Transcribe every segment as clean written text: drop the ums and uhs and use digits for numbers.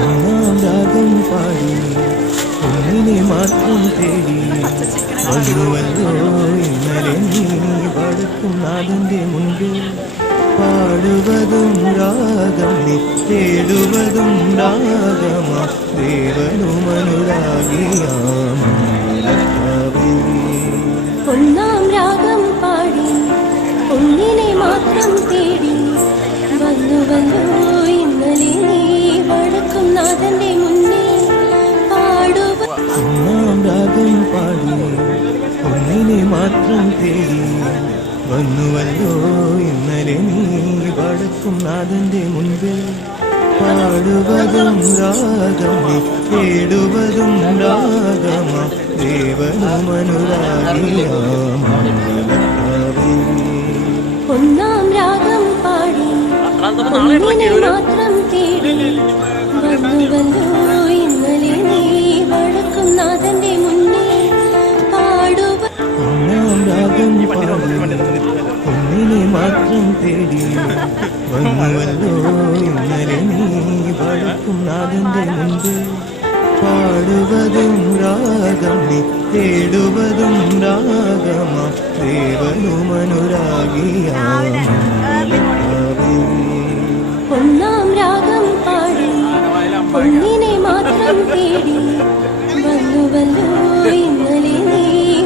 ഒന്നാം രാഗം പാടി ഒന്നിനെ മാത്രം തേടി വന്നുവല്ലോ ഇന്നലെ നീ വടക്കും നാഥന്റെ മുൻപിൽ പാടുവതും രാഗം നീ തേടുവതും രാഗമാ ദേവനുമനുരാഗിയാമേ. ഒന്നാം രാഗം പാടി ഒന്നിനെ മാത്രം തേടി വന്നുവല്ലോ ഇന്നലെ നീ വടക്കും നാഥന്റെ മുന്നിൽ പാടുവ. ഒന്നാം രാഗം പാടി ഒന്നിനെ മാത്രം തേടി വന്നുവല്ലോ ഇന്നലെ നീ വടക്കും നാഥന്റെ മുൻപിൽ പാടുവതും രാഗം നീ തേടുവതും രാഗമാ ദേവനുമനുരാഗിയാമേ. ഒന്നാം രാഗം പാടി ഒന്നിനെ മാത്രം തേടി വന്നുവല്ലോ ഇന്നലെ നീ വടക്കും നാഥന്റെ മുന്നിൽ പാടുവ. ഒന്നാം രാഗം പാടി ഒന്നിനെ മാത്രം തേടി വന്നുവല്ലോ ഇന്നലെ നീ വടക്കും നാഥന്റെ മുൻപിൽ പാടുവതും രാഗം നീ തേടുവതും രാഗമാ ദേവനുമനുരാഗിയാമേ. ഒന്നാം രാഗം പാടി ഒന്നിനെ മാത്രം തേടി വന്നുവല്ലോ ഇന്നലെ നീ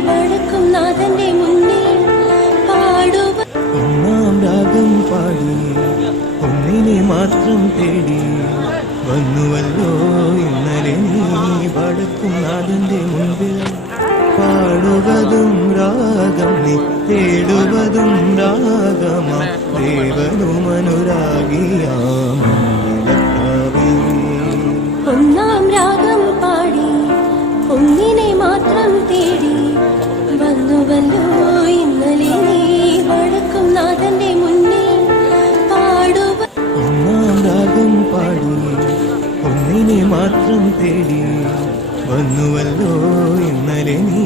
വടക്കും നാഥന്റെ മുന്നിൽ പാടുവ. ഒന്നാം രാഗം പാടി ഒന്നിനെ മാത്രം തേടി വന്നുവല്ലോ ഇന്നലെ നീ വടക്കും നാഥന്റെ മുൻപിൽ പാടുവതും രാഗം നീ തേടുവതും രാഗമാ ദേവനുമനുരാഗിയാമേ. ഒന്നാം രാഗം പാടി ഒന്നിനെ മാത്രം തേടി വന്നുവല്ലോ ഇന്നലെ നീ വടക്കും നാഥന്റെ മുന്നിൽ പാടുവ. ഒന്നാം രാഗം പാടി ഒന്നിനെ മാത്രം തേടി വന്നുവല്ലോ ഇന്നലെ നീ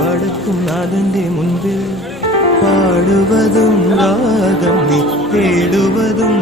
വടക്കും നാഥന്റെ മുൻപിൽ പാടുവതും രാഗം നീ തേടുവതും